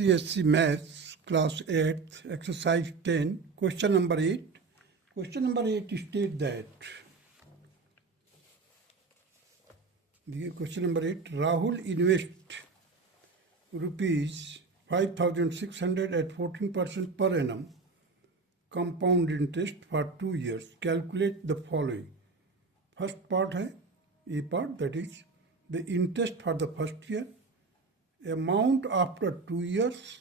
ICSE Maths, Class 8, Exercise 10, Question number 8. Question number 8 states that, question number 8, Rahul invest rupees 5,600 at 14% per annum compound interest for 2 years. Calculate the following. First part है, A part, that is the interest for the first year, amount after 2 years,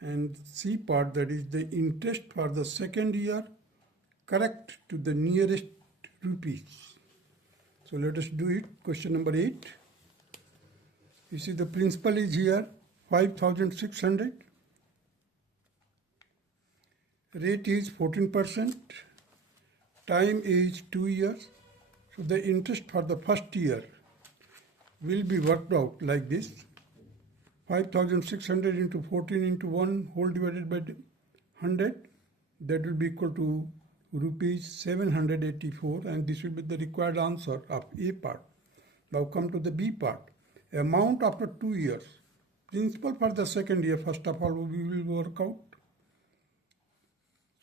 and C part, that is the interest for the second year, correct to the nearest rupees. So let us do it. Question number 8. You see the principal is here 5,600. Rate is 14%. Time is 2 years. So the interest for the first year will be worked out like this. 5,600 into 14 into 1 whole divided by 100. That will be equal to rupees 784, and this will be the required answer of A part. Now come to the B part. Amount after 2 years. Principal for the second year, first of all, we will work out.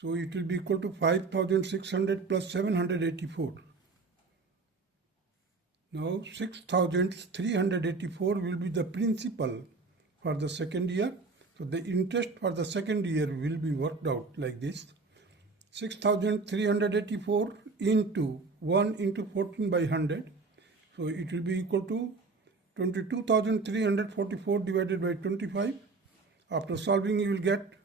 So it will be equal to 5,600 plus 784. Now 6,384 will be the principal for the second year. So the interest for the second year will be worked out like this. 6,384 into 1 into 14 by 100. So it will be equal to 22,344 divided by 25. After solving, you will get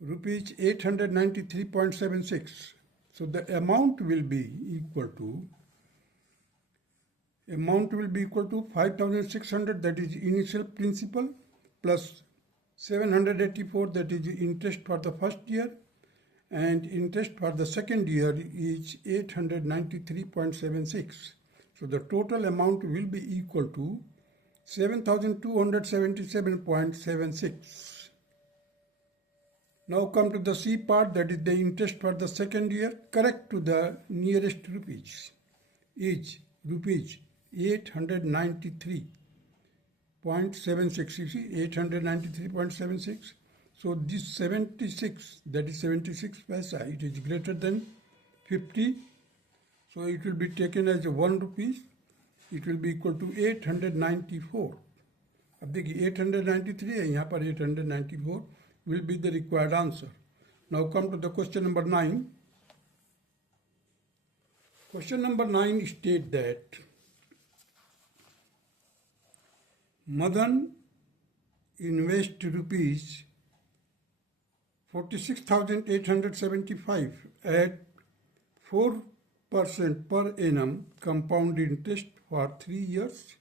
rupees 893.76. So the amount will be equal to 5,600, that is initial principal, plus 784, that is interest for the first year, and interest for the second year is 893.76. So the total amount will be equal to 7,277.76. Now come to the C part, that is the interest for the second year, correct to the nearest rupees, is rupees 893.76. You see, 893.76. So this 76, that is 76 paisa, it is greater than 50. So it will be taken as 1 rupees. It will be equal to 894. अब देखिए 893 है, यहाँ पर 894 will be the required answer. Now come to the question number 9. Question number 9 states that Madan invest rupees 46,875 at 4% per annum compound interest for 3 years.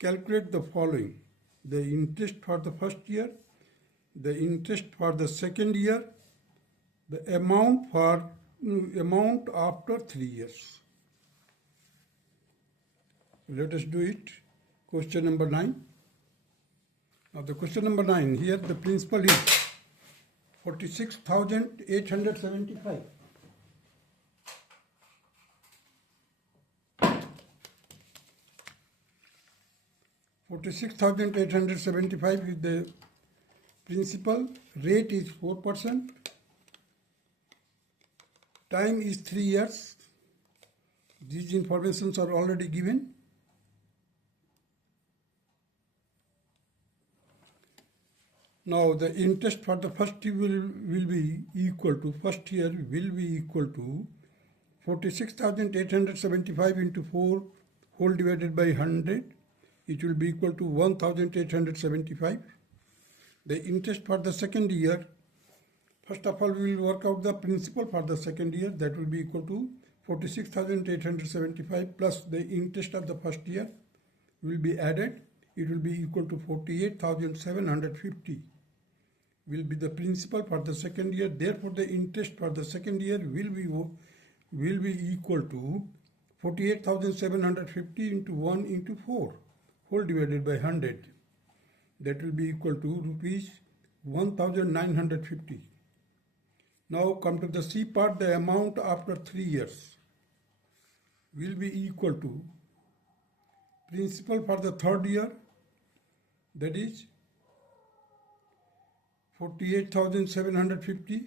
Calculate the following. The interest for the first year, the interest for the second year, the amount after 3 years. Let us do it. Question number 9. Now the question number 9, here the principal is 46,875. $46,875 is the principal. Rate is 4%. Time is 3 years. These informations are already given. Now the interest for the first year will be equal to 46,875 into 4 whole divided by 100. It will be equal to 1,875. The interest for the second year, first of all we will work out the principal for the second year. That will be equal to 46,875 plus the interest of the first year will be added. It will be equal to 48,750 will be the principal for the second year. Therefore the interest for the second year will be equal to 48,750 into 1 into 4 whole divided by 100. That will be equal to rupees 1,950. Now come to the C part. The amount after 3 years will be equal to principal for the third year, that is 48,750.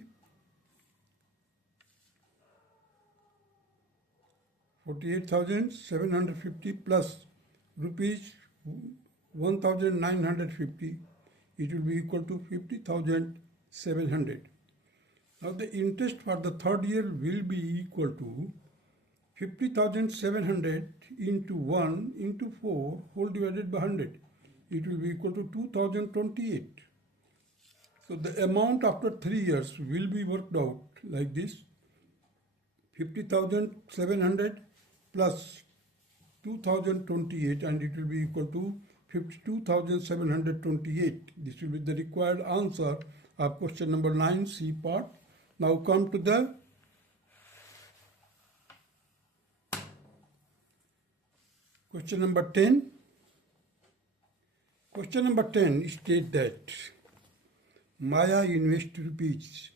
48,750 plus rupees 1,950, it will be equal to 50,700. Now the interest for the third year will be equal to 50,700 into 1 into 4 whole divided by 100. It will be equal to 2,028. So the amount after 3 years will be worked out like this: 50,700 plus 2,028, and it will be equal to 52,728. This will be the required answer of question number 9, C part. Now come to the question number 10. Question number 10 states that Maya invests rupees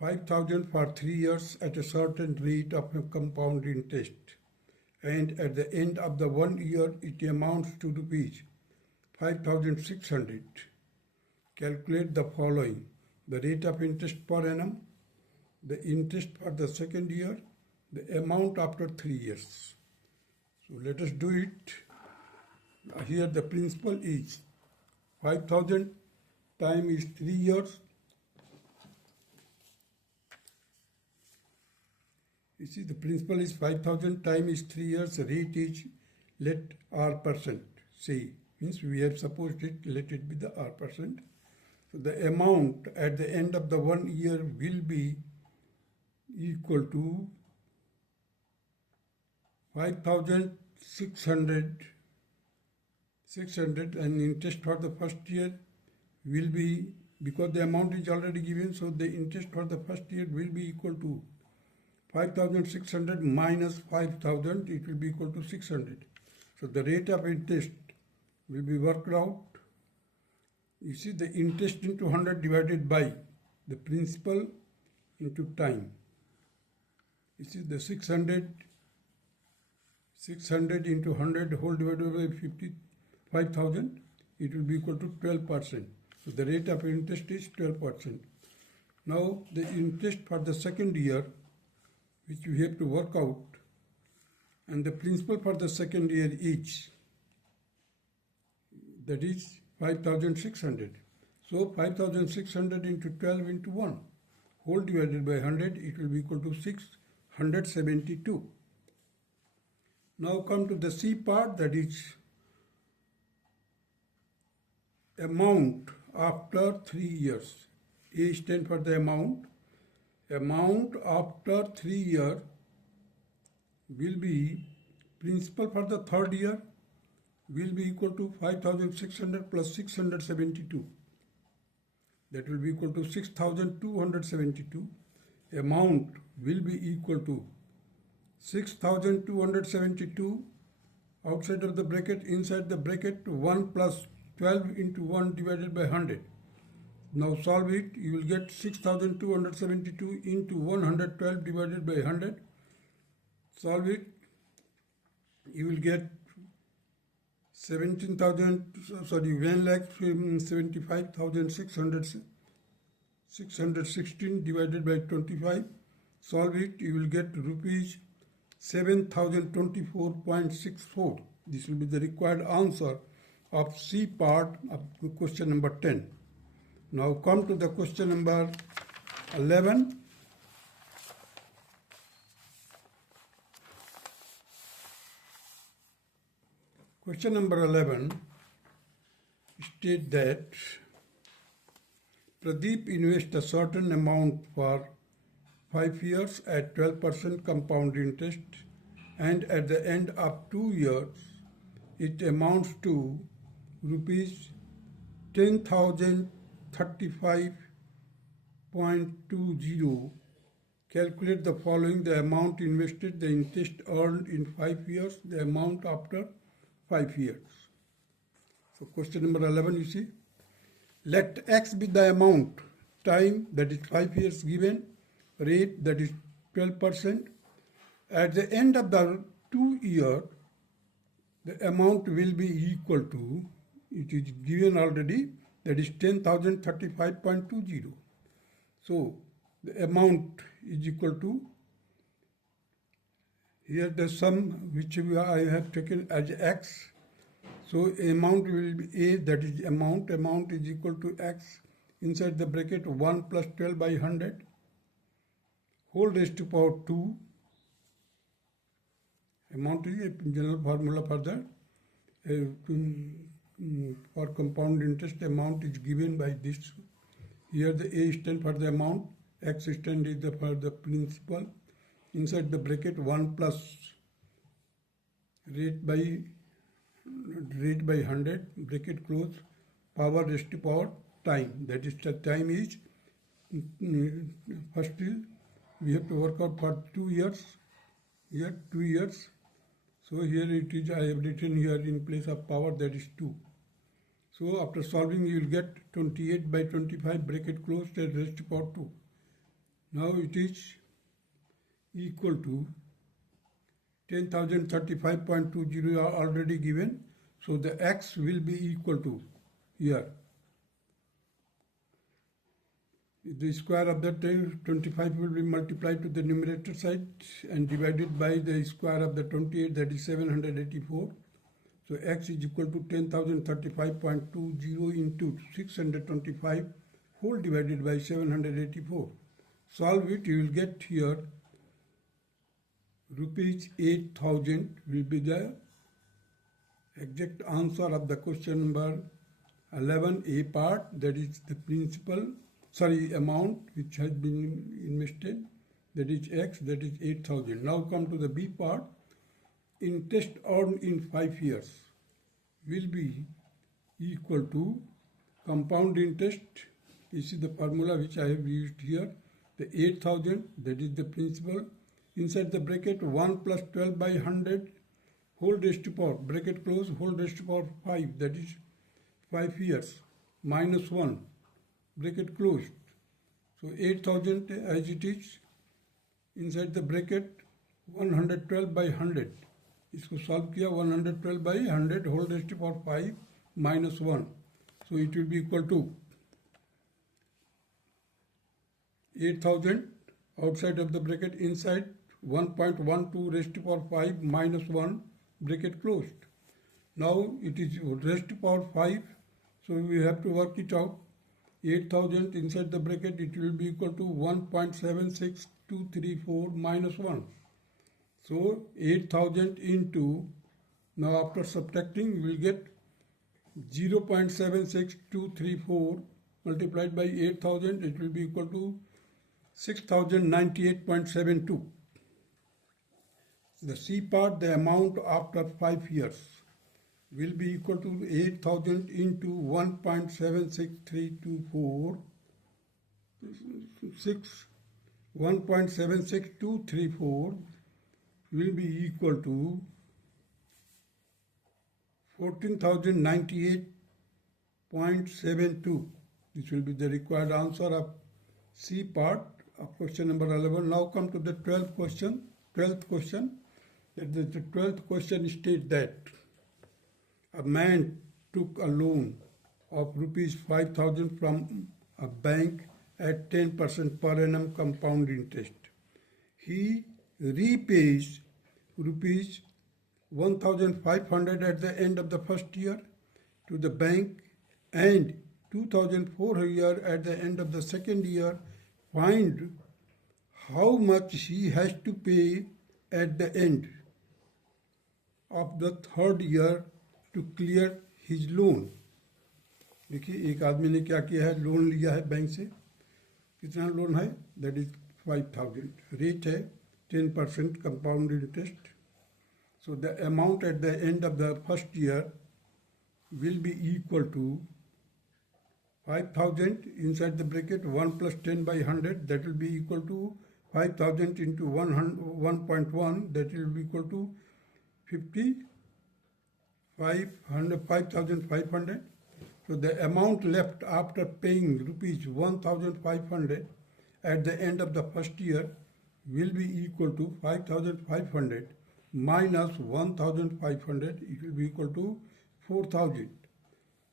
5,000 for 3 years at a certain rate of compound interest, and at the end of the 1 year it amounts to rupees 5,600. Calculate the following: the rate of interest per annum, the interest for the second year, the amount after 3 years. So let us do it. Here the principal is 5,000 time is 3 years. You see, the principal is 5,000 time is 3 years. The rate is let R%. See, means we have supposed it, let it be the R%. So the amount at the end of the 1 year will be equal to 5,600, and interest for the first year will be, because the amount is already given, so the interest for the first year will be equal to 5,600 minus 5,000, it will be equal to 600. So the rate of interest will be worked out. You see, the interest into 100 divided by the principal into time. You see, the 600 into 100 whole divided by 55,000, it will be equal to 12%. So the rate of interest is 12%. Now the interest for the second year, which we have to work out, and the principal for the second year is, that is 5,600. So 5,600 into 12 into 1 whole divided by 100, it will be equal to 672. Now come to the C part, that is amount after 3 years. A stands for the amount. Amount after 3 years will be, principal for the third year will be equal to 5,600 plus 672. That will be equal to 6,272. Amount will be equal to 6,272 outside of the bracket, inside the bracket 1 plus 12 into 1 divided by 100. Now solve it, you will get 6,272 into 112 divided by 100. Solve it, you will get 1,75,616 divided by 25. Solve it, you will get rupees 7,024.64. This will be the required answer of C part of question number 10. Now come to the question number 11. Question number 11 states that Pradeep invests a certain amount for 5 years at 12% compound interest, and at the end of 2 years it amounts to rupees 10,035.20. Calculate the following: the amount invested, the interest earned in 5 years, the amount after 5 years. So question number 11, you see, let X be the amount, time, that is 5 years given, rate, that is 12%. At the end of the 2 years, the amount will be equal to, it is given already, that is 10,035.20. So the amount is equal to, here the sum which I have taken as x. So amount will be A, that is amount is equal to x inside the bracket 1 plus 12 by 100 whole raised to power 2. Amount is a general formula for that. For compound interest, amount is given by this. Here the A stand for the amount, x stand is for the principal. Inside the bracket 1 plus rate by 100, bracket close, power raised to power time. That is, the time is, first we have to work out for 2 years. Here 2 years. So here it is, I have written here in place of power, that is 2. So after solving you will get 28 by 25 bracket closed and raised to power 2. Now it is equal to 10,035.20 are already given. So the x will be equal to, here, the square of that 25 will be multiplied to the numerator side and divided by the square of the 28, that is 784. So x is equal to 10,035.20 into 625 whole divided by 784. Solve it, you will get here rupees 8,000 will be the exact answer of the question number 11A part, that is the amount which has been invested, that is x, that is 8,000. Now come to the B part. Interest earned in 5 years will be equal to compound interest. This is the formula which I have used here. The 8,000, that is the principal. Inside the bracket 1 plus 12 by 100 whole raised to power, bracket close, whole raised to power 5, that is 5 years, minus 1, bracket closed. So 8,000 as it is, inside the bracket 112 by 100. इसको solve किया, 112 by 100 whole raised to power 5 minus 1. So it will be equal to 8,000 outside of the bracket, inside 1.12 raised to power 5 minus 1, bracket closed. Now it is raised to power 5, so we have to work it out. 8,000 inside the bracket, it will be equal to 1.76234 minus 1. So 8,000 into, now after subtracting, we will get 0.76234 multiplied by 8,000, it will be equal to 6,098.72. The C part, the amount after 5 years will be equal to 8,000 into 1.76324, 1.76234 will be equal to 14,098.72. This will be the required answer of C part of question number 11. Now come to the 12th question. The 12th question states that a man took a loan of rupees 5,000 from a bank at 10% per annum compound interest. He repays rupees 1,500 at the end of the first year to the bank and 2,400 at the end of the second year. Find how much he has to pay at the end of the third year to clear his loan. देखिए एक आदमी ने क्या किया है, loan लिया है bank से. कितना लोन है? That is 5,000. रेट है 10% compound interest. So the amount at the end of the first year will be equal to 5,000 inside the bracket 1 plus 10 by 100, that will be equal to 5,000 into 1.1, that will be equal to 5,500. So the amount left after paying rupees 1,500 at the end of the first year will be equal to 5,500 minus 1,500. It will be equal to 4,000.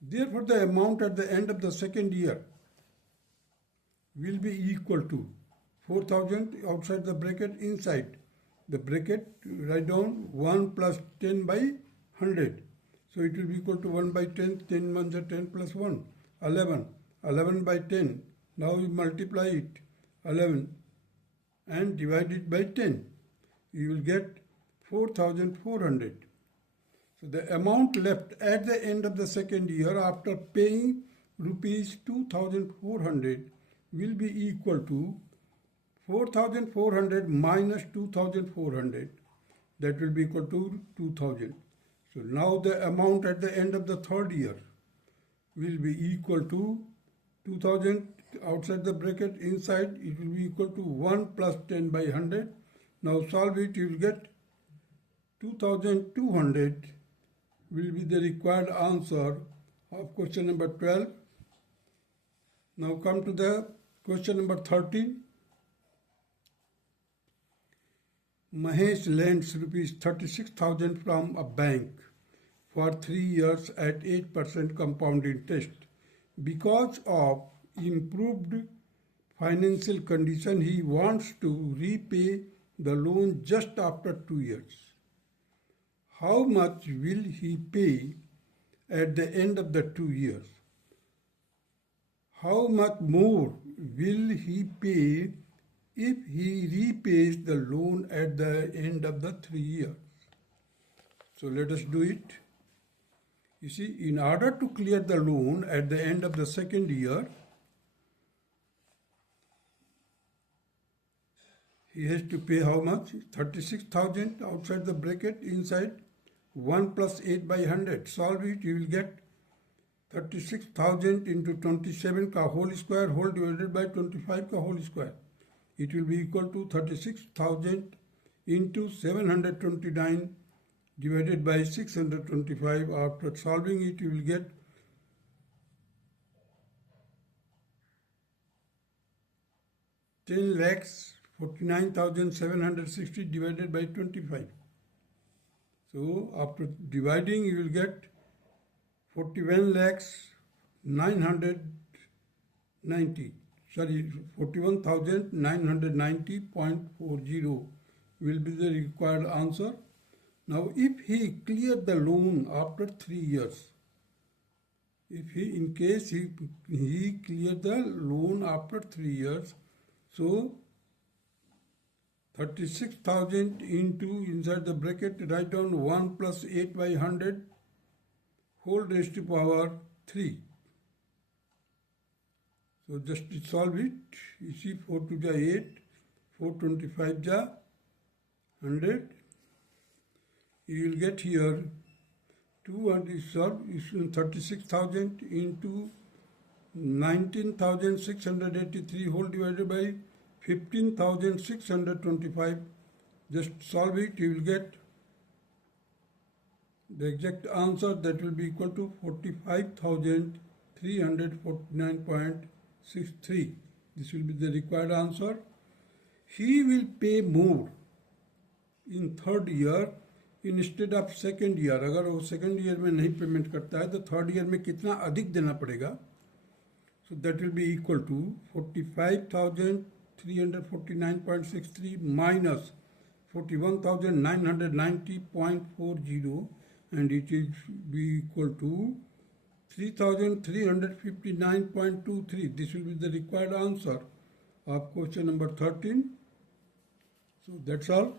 Therefore, the amount at the end of the second year will be equal to 4,000 outside the bracket, inside the bracket, write down 1 plus 10 by 100. So it will be equal to 1 by 10, 10 1 is 10 plus 1, 11, 11 by 10. Now we multiply it, 11, and divide it by 10. You will get 4,400. So the amount left at the end of the second year after paying rupees 2,400 will be equal to 4,400 minus 2,400. That will be equal to 2,000. So now the amount at the end of the third year will be equal to 2,000 outside the bracket, inside it will be equal to 1 plus 10 by 100. Now solve it, you will get 2,200 will be the required answer of question number 12. Now come to the question number 13. Mahesh lends rupees 36,000 from a bank for 3 years at 8% compound interest. Because of improved financial condition, he wants to repay the loan just after 2 years. How much will he pay at the end of the 2 years? How much more will he pay if he repays the loan at the end of the 3 years? So let us do it. You see, in order to clear the loan at the end of the second year, he has to pay how much? 36,000 outside the bracket, inside 1 plus 8 by 100. Solve it, you will get 36,000 into 27 ka whole square whole divided by 25 ka whole square. It will be equal to 36,000 into 729 divided by 625. After solving it, you will get 10,49,760 divided by 25. So after dividing, you will get 41,990.40 will be the required answer. Now, if he cleared the loan after 3 years, in case he cleared the loan after 3 years, so 36,000 into, inside the bracket, write down 1 plus 8 by 100 whole raised to power 3. So just solve it. You see 4 to the 8, 425 the 100. You will get here 200 solve 36,000 into 19,683 whole divided by 15,625. Just solve it, you will get the exact answer, that will be equal to 45,349.63. This will be the required answer. He will pay more in third year instead of second year. अगर वो second year में नहीं payment करता है तो third year में कितना अधिक देना पड़ेगा? So that will be equal to 45,349.63 minus 41,990.40, and it will be equal to 3,359.23. This will be the required answer of question number 13. So that's all.